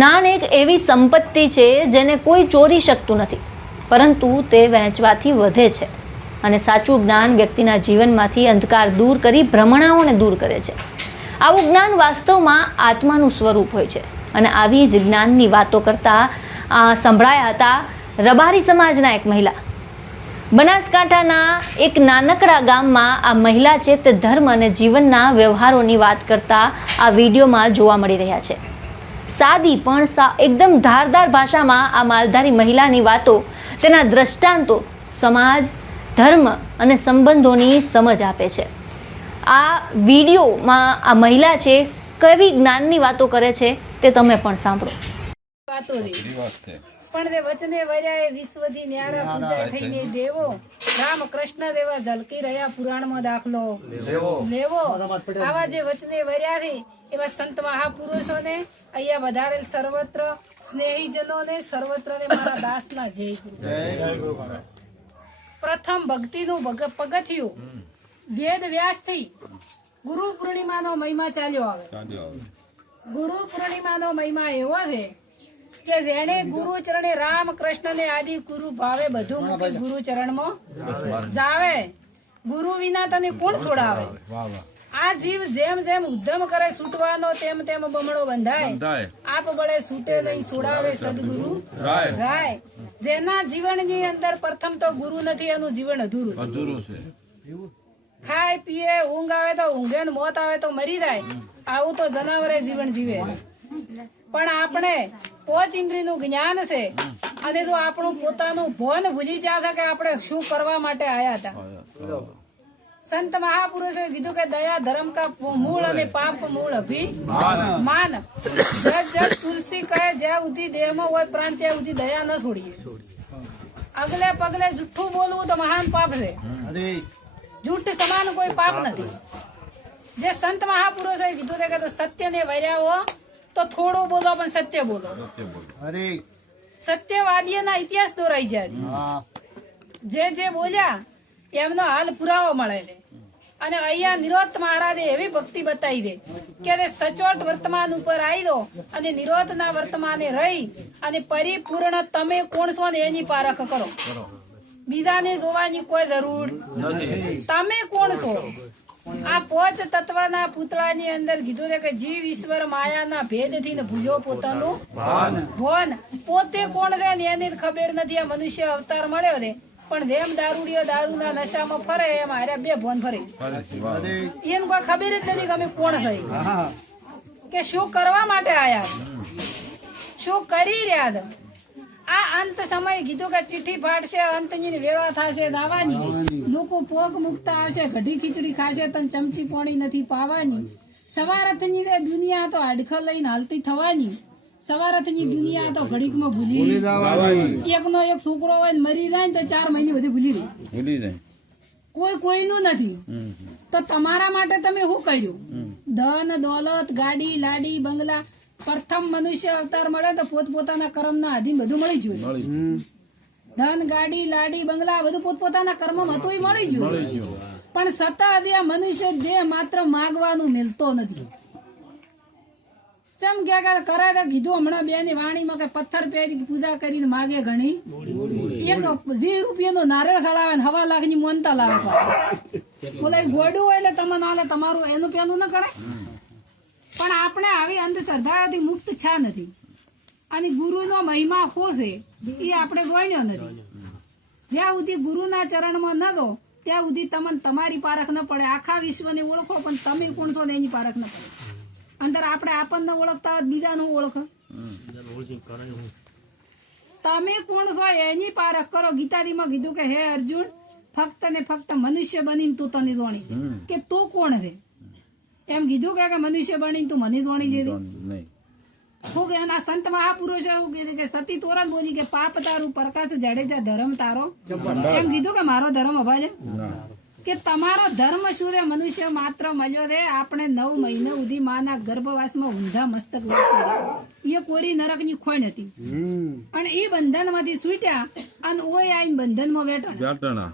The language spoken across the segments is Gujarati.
જ્ઞાન એક એવી સંપત્તિ છે જેને કોઈ ચોરી શકતું નથી, પરંતુ તે વહેંચવાથી વધે છે અને સાચું જ્ઞાન વ્યક્તિના જીવનમાંથી અંધકાર દૂર કરી ભ્રમણાઓને દૂર કરે છે. આવું જ્ઞાન વાસ્તવમાં આત્માનું સ્વરૂપ હોય છે અને આવી જ જ્ઞાનની વાતો કરતા સંભળાયા હતા રબારી સમાજના એક મહિલા. બનાસકાંઠાના એક નાનકડા ગામમાં આ મહિલા છે તે ધર્મ અને જીવનના વ્યવહારોની વાત કરતા આ વિડીયોમાં જોવા મળી રહ્યા છે. સાદી પણ એકદમ ધારદાર ભાષામાં આ માલધારી મહિલાની વાતો, તેના દ્રષ્ટાંતો સમાજ, ધર્મ અને સંબંધોની સમજ આપે છે. આ વિડીયોમાં આ મહિલા છે કેવી જ્ઞાનની વાતો કરે છે તે તમે પણ સાંભળો. પણ તે વચને વર્યાએ વિશ્વજી ન્યારા પૂજા થઈને દેવો રામ કૃષ્ણ દેવા ઝલકી રહ્યા પુરાણમાં દાખલો લેવો. આવા જે વચને વર્યા છે એવા સંત મહાપુરુષોને અહીંયા વધારેલ સર્વત્ર સ્નેહીજનોને સર્વત્રને મારા દાસના જય ગુરુ. પ્રથમ ભક્તિનું પગથિયું વેદ વ્યાસથી ગુરુ પૂર્ણિમાનો મહિમા ચાલ્યો આવે. ગુરુ પૂર્ણિમાનો મહિમા એવો છે કે જેને ગુરુ ચરણે રામ કૃષ્ણ ને આદિ ગુરુ ભાવે બધું મૂકી ગુરુ ચરણમાં જાવે. ગુરુ વિના તને કોણ છોડાવે? આ જીવ જેમ જેમ ઉદ્યમ કરે છૂટવાનો તેમ તેમ બમણો બંધાય. આપ બળે છૂટે નહીં છોડાવે સદગુરુ રાય. જેના જીવનની અંદર પ્રથમ તો ગુરુ નથી એનું જીવન અધૂરું છે. ખાય પીએ ઊંઘ આવે તો ઊંઘે ને મોત આવે તો મરી જાય. આવું તો જનાવરે જીવન જીવે. પણ આપણે પોચ ઇન્દ્રિયનું જ્ઞાન છે અને જો આપણું પોતાનું ભોન ભૂલી જાય કે આપણે શું કરવા માટે આયા હતા. સંત મહાપુરુષોએ કીધું કે દયા ધર્મ કા મૂળ અને પાપ મૂળ અભિમાન. જગ તુલસી કહે જ્યાં સુધી દેહમાં હોય પ્રાણ ત્યાં સુધી દયા ન છોડીએ. અગલે પગલે જુઠ્ઠું બોલવું તો મહાન પાપ છે. જૂઠ સમાન કોઈ પાપ નથી. જે સંત મહાપુરુષોએ કીધું કે સત્ય ને વર્યાવો તો થોડું બોલો પણ સત્ય બોલો. સત્યવાદીઓના ઇતિહાસ દોરાઈ જાય. જે બોલ્યા એમનો હાલ પુરાવો મળે છે. અને અહીંયા નિરોધ મહારાજે એવી ભક્તિ બતાવી દે કે સચોટ વર્તમાન ઉપર આવી દો અને નિરોધના વર્તમાને રહી અને પરિપૂર્ણ તમે કોણ છો ને એની પારખ કરો. બીજાને જોવાની કોઈ જરૂર નથી. તમે કોણ છો? આ પોચ તત્વના પૂતળાની અંદર કીધું છે કે જીવ ઈશ્વર માયાના ભેદથી ને ભૂલ્યો પોતાનું ભોન. પોતે કોણ છે ને એની ખબર નથી. આ મનુષ્ય અવતાર મળ્યો છે પણ જેમ દારૂડિયો દારૂના નશામાં ફરે એમ હારે બે ભોન ફરે. એને કોઈ ખબર જ નથી કે અમે કોણ થઈ, કે શું કરવા માટે આયા, શું કરી રહ્યા હતા. આ અંત સમય કીધું કે ચીઠી ફાટશે, અંતની વેળા થશે દાવાની. લોકો પોક મુકતા આવશે, ઘડી ખીચડી ખાશે તને ચમચી પોણી નથી પાવાની. સવારથની દુનિયા તો હાડખા લઈને હાલતી થવાની. સવારથની દુનિયા તો ઘડીકમાં ભૂલી જવાની. એકનો એક છોકરો હોય ને મરી જાય ને તો 4 મહિને બધી ભૂલી જાય. કોઈ કોઈનું નથી. તો તમારા માટે તમે શું કર્યું? ધન દોલત ગાડી લાડી બંગલા. પ્રથમ મનુષ્ય અવતાર મળે તો પોતપોતાના કર્મના આધીન બધું મળી જોઈએ. ધન ગાડી લાડી બંગલા બધું પોતપોતાના કર્મ હતું એ મળી જોઈએ. પણ છતાં આ મનુષ્ય દેહ માત્ર માગવાનું મિલતો નથી. ચમ ક્યાં કરે કીધું હમણાં બેની વાણીમાં કે પથ્થર પહેરી પૂજા કરીને માગે ઘણી. એક 20 રૂપિયાનો નારિયેળ સડાવે ને 1.25 લાખની મોનતા લાવે. બોલે ગોડું હોય એટલે તમે ના લે, તમારું એનું પેલું ન કરે. પણ આપણે આવી અંધશ્રદ્ધાઓથી મુક્ત છા નથી. અને ગુરુનો મહિમા શું છે એ આપણે ગણ્યો નથી. જ્યાં સુધી ગુરુના ચરણમાં ન દો ત્યાં સુધી તમને તમારી પારખ ન પડે. આખા વિશ્વને ઓળખો પણ તમે કોણ છો ને એની પારખ ન પડે. અંદર આપણે આપણને ઓળખતા હોય બીજાનું ઓળખો. તમે કોણ છો એની પારખ કરો. ગીતાજીમાં કીધું કે હે અર્જુન, ફક્ત ને ફક્ત મનુષ્ય બનીને તું તને જોણી કે તું કોણ છે એમ કીધું કે મનુષ્ય બનીને તું મને જોણી લીધી. શું એના સંત મહાપુરુષ એવું કીધું કે સતી તોરણ બોલી કે પાપ તારું પ્રકાશ જાડેજા ધર્મ તારો. એમ કીધું કે મારો ધર્મ અભાજે કે તમારો ધર્મ શું છે? મનુષ્ય માત્ર મળ્યો છે આપણે 9 મહિના સુધી માના ગર્ભવાસમાં ઊંધા મસ્તક એ કોરી નરકની ખોઈ નથી. અને એ બંધન માંથી છૂટ્યા અને ઓય આઈને બંધનમાં વેટાણા.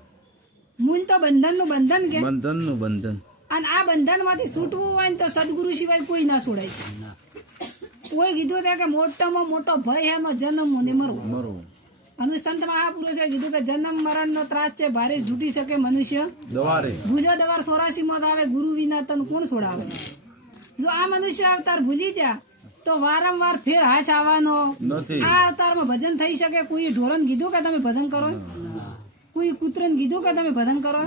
મૂળ તો બંધન નું બંધન કે બંધન નું બંધન. અને આ બંધન માંથી છૂટવું હોય ને તો સદગુરુ સિવાય કોઈ ના છોડાય. કોઈ કીધું છે કે મોટામાં મોટો ભય એનો જન્મ ને મરવું. અને સંત મહાપુરુષે કીધું કે જન્મ મરણ નો ત્રાસ છે ભારે છૂટી શકે મનુષ્ય ભૂલ્યો દવાર 84 માં આવે ગુરુ વિના તન કોણ છોડાવે. જો આ મનુષ્ય અવતાર ભૂલી જા તો વારંવાર ફેર હાચ આવવાનો. આ અવતારમાં ભજન થઈ શકે. કોઈ ઢોરન કીધું કે તમે ભજન કરો, કોઈ કૂતરન કીધું કે તમે ભજન કરો,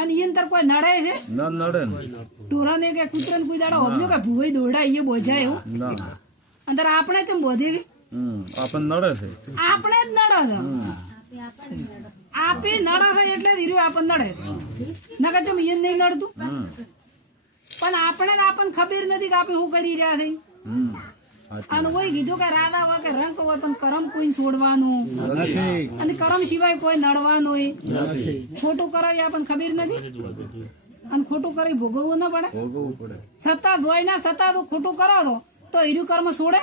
અને એ અંતર કોઈ નડે છે ઢોરને કે કૂતરન કોઈ દાડો હોબ્યું કે ભૂવાઈ દોડા એ બોજાય એવું અંદર આપણે ચમ બોધેલી આપણે જ નડે આપે નડે છે એટલે ધીરે આપણને નડે નકર ચમ એ નહીં નડતું. પણ આપણને ખબર નથી કે આપણે શું કરી રહ્યા છે. અને કોઈ કીધું કે રાધા હોય કે રંગ હોય પણ કરમ કોઈ છોડવાનું અને કરમ સિવાય કોઈ નડવાનું હોય. ખોટું કરો એ આપણને ખબર નથી અને ખોટું કરી ભોગવવું ના પડે. સત્તા જોઈ સત્તા તો ખોટું કરો તો હીરું કર્મ છોડે.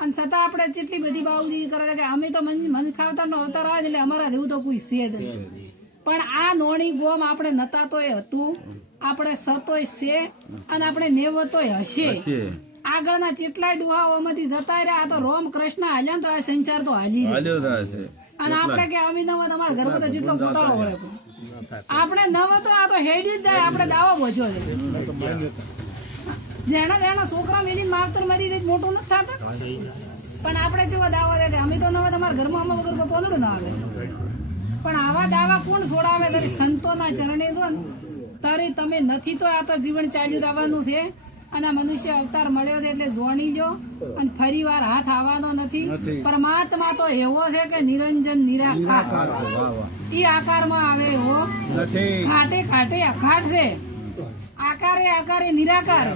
અને છતાં આપણે જેટલી બધી બાઉજી કરે કે અમે તો મન ખાવતા નો અવતાર આવે એટલે અમારા જેવું તો કોઈ છે જ. પણ આ નોણી ગોમ આપણે નતા તોય હતું, આપણે સતોય છે અને આપણે નેવતોય હશે. આગળના જેટલા ડુહાઓમાંથી જતા રહ્યા તો રોમ કૃષ્ણ હાલ્યા ને તો આ સંસાર તો હાલી રહ્યો છે. અને આપણે કે અમે નવ તમારા ઘરમાં તો જેટલો ગોટાળો વળે આપણે નવ તો આ તો હેડી જ જાય. આપણે દાવો બોજો છે. જેના છોકરા મેલી માવતર મરી મોટું નથી થતા. પણ આપણે જેવો દાવો દે કે અમે તો નવા તમારા ઘરમાં અમે વગર પોંદડું ના આવે. પણ આવા દાવા કોણ છોડાવે? તારી સંતોના ચરણે દો ને તારી તમે નથી તો આ તો જીવન ચાલ્યું આવવાનું છે. અને મનુષ્ય અવતાર મળ્યો છે એટલે જોણી લ્યો અને ફરી વાર હાથ આવવાનો નથી. પરમાત્મા તો એવો છે કે નિરંજન નિરાકાર ઈ આકારમાં આવે એવો ખાટે ખાટે અખાટ છે. આકારે નિરાકાર.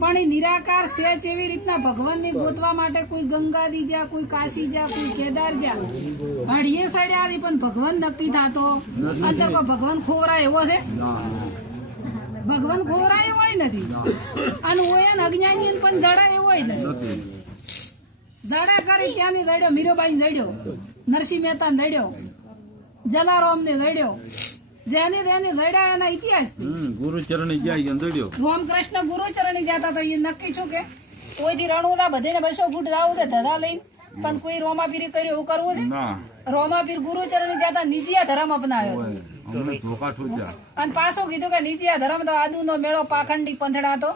પણ એ નિરાકાર છે એવી રીતના ભગવાનને ગોતવા માટે કોઈ ગંગાજી જા, કોઈ કાશી જા, કોઈ કેદાર જા, હળીએ સાઈડે આવી પણ ભગવાન નક્કી થતો અંદર ભગવાન ખોવરા એવો છે. ભગવાન ખોવરા એવો નથી અને ઓયન અજ્ઞાની પણ જડા એવો નથી. જડે કરી ત્યાંની દડ્યો, મીરાબાઈ દડ્યો, નરસિંહ મહેતા દડ્યો, જલારામ ને દડ્યો, જેને તેને લડ્યા એના ઇતિહાસ ગુરુચરણી રામકૃષ્ણ ગુરુચરણી જતા તો એ નક્કી છું કે કોઈથી રણુદા બધેને 200 ફૂટ જાવું છે ધધા લઈને પણ કોઈ રોમાપીરી કર્યું એવું કરવું છે. રોમાપીર ગુરુચરણી જતા નીચિયા ધર્મ અપનાવ્યો અને પાછું કીધું કે નીચિયા ધર્મ તો આદુ નો મેળો પાખંડી પંથડા તો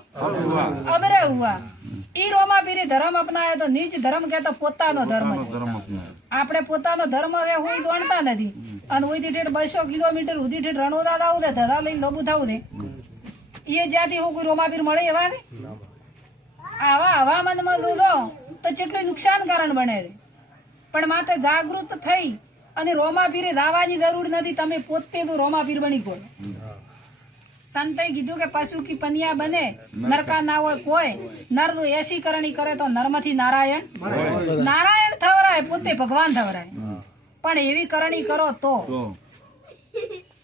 અબરે હુઆ. ઈ રોમાપીરી ધર્મ અપનાવ્યો તો નીચ ધર્મ કે તો પોતાનો ધર્મ. આપણે પોતાનો ધર્મ હોય ગણતા નથી અને ઓઈથી ઠેઠ 200 કિલોમીટર સુધી ઠેઠ રણોદા આવું છે ધધા લઈને લોબુ થવું છે. એ જ્યાંથી હું કોઈ રોમાપીર મળે એવા ને આવા હવામાનમાં દો તો કેટલું નુકસાન કારણ બને છે. પણ માત્ર જાગૃત થઈ અને રોમાપીરે દાવાની જરૂર નથી. તમે પોતે તો રોમાપીર બની કોઈ. સંતે કીધું કે પશુ કી પનિયા બને નરકા ના હોય કોઈ. નર તો એસી કરણી કરે તો નરમાંથી નારાયણ થવરાય, પોતે ભગવાન થવરાય. પણ એવી કરણી કરો તો.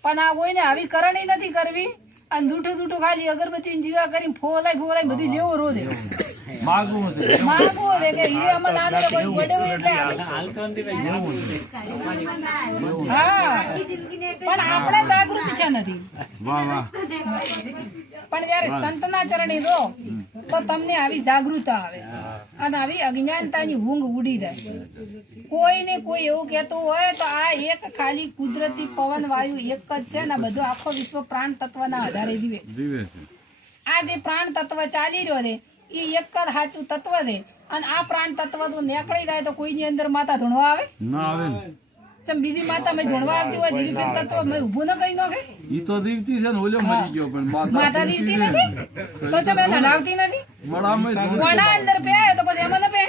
પણ આ કોઈને આવી કરણી નથી કરવી અને દૂઠું ખાલી અગરબત્તી જીવા કરી ફોલાય બધું જેવો રોધે માગવું છે કે ઈ અમને આને કોઈ પડ્યો એટલે હા. પણ આપણે જાગૃત છે નથી. પણ જયારે સંતના ચરણે દો તો તમને આવી જાગૃતતા આવે અને આવી અજ્ઞાનતાની ઊંઘ ઉડી જાય. કોઈને કોઈ એવું કહેતું હોય તો આ એક ખાલી કુદરતી પવન વાયુ એક જ છે ને બધું આખો વિશ્વ પ્રાણ તત્વના આધારે જીવે છે. આ જે પ્રાણ તત્વ ચાલી રહ્યો છે એ એક જ સાચું તત્વ છે. અને આ પ્રાણ તત્વ તો નીકળી જાય તો કોઈની અંદર માતા ધૂણવા આવે ના આવે. બીજી માતા મેં જોડવા આવતી હોય ધીરે ફેર તત્વ મેં ઉભું ન કરી નાખે. ઈ તો દીવતી છે ને ઓલો મરી ગયો પણ માતા દીવતી નથી તો તમે ધડાવતી નથી. વડા અંદર પે તો પછી એમાં ન પે.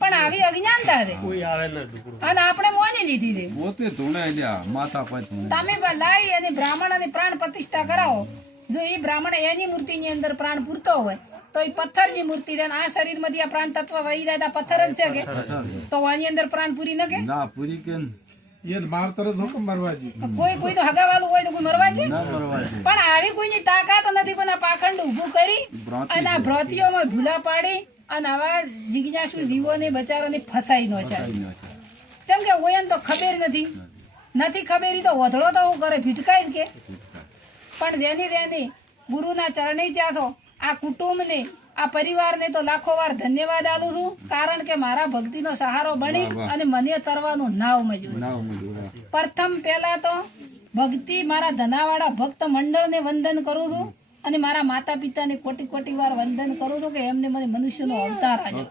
પણ આવી અજ્ઞાનતા છે અને આપણે મોની લીધી છે. પોતે ધૂણે માતા પછી તમે લાવી અને બ્રાહ્મણ અને પ્રાણ પ્રતિષ્ઠા કરાવો. જો એ બ્રાહ્મણ એની મૂર્તિની અંદર પ્રાણ પૂરતો હોય તો એ પથ્થરની મૂર્તિ છે. આ શરીરમાંથી આ પ્રાણ તત્વ વહી જાય પથ્થર જ છે કે તો આની અંદર પ્રાણ પૂરી ન કે કોઈ તો હગાવાળું હોય તો કોઈ મરવા છે. પણ આવી કોઈની તાકાત નથી. પણ આ પાખંડ ઉભું કરી અને આ ભ્રતિઓમાં ભૂલા પાડી અને આવા જિજ્ઞાસુ જીવોને બચારાને ફસાઈ નો છે. કેમ કે ઓયન તો ખબર નથી ખબર તો વધડો તો હું કરે ભીટકાય કે. પણ દેની ગુરુના ચરણે જાતો આ કુટુંબને આ પરિવારને તો લાખો વાર ધન્યવાદ આલું છું, કારણ કે મારા ભક્તિનો સહારો બની અને મને તરવાનું નાવ મળ્યું. પ્રથમ પહેલા તો ભક્તિ મારા ધનાવાળા ભક્ત મંડળને વંદન કરું છું અને મારા માતા પિતાને કોટી કોટી વાર વંદન કરું છું કે એમને મને મનુષ્યનો અવતાર આપ્યો.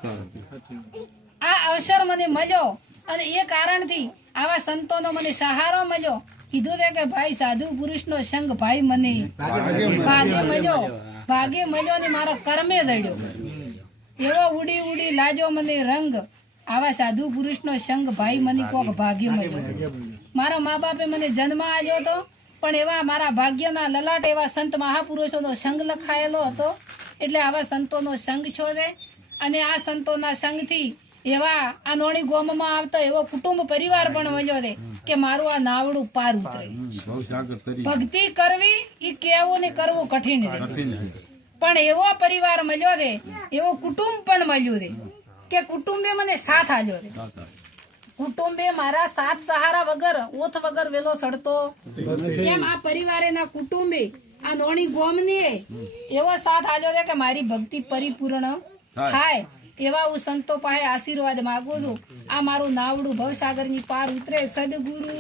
આ અવસર મને મળ્યો અને એ કારણથી આવા સંતોનો મને સહારો મળ્યો. કીધું છે કે ભાઈ સાધુ પુરુષનો સંગ ભાઈ મને ભાગે મળ્યો ને મારો કર્મે દડ્યો. એવો ઉડી ઉડી લાજો મને રંગ, આવા સાધુ પુરુષનો સંગ ભાઈ મને કોક ભાગ્ય મળ્યો. મારા મા બાપે મને જન્મ આલ્યો હતો, પણ એવા મારા ભાગ્યના લલાટ એવા સંત મહાપુરુષોનો સંગ લખાયેલો હતો. એટલે આવા સંતોનો સંગ છો છે અને આ સંતોના સંગથી એવા આ નોણી ગોમમાં આવતો એવો કુટુંબ પરિવાર પણ મળ્યો છે કે મારું આ નાવડું પાર ઉતરે. ભક્તિ કરવી એ કેવું ને કરવું કઠિન છે, પણ એવો પરિવાર મળ્યો છે, એવો કુટુંબ પણ મળ્યું છે કે કુટુંબે મને સાથ આલ્યો છે. કુટુંબે મારા સાથ સહારા વગર ઓથ વગર વેલો સડતો, એમ આ પરિવારેના કુટુંબે આ નોણી ગોમને એવો સાથ આલ્યો છે કે મારી ભક્તિ પરિપૂર્ણ થાય. એવા હું સંતો પાસે આશીર્વાદ માંગુ છું. આ મારું નાવડું ભવસાગરની પાર ઉતરે. સદગુરુ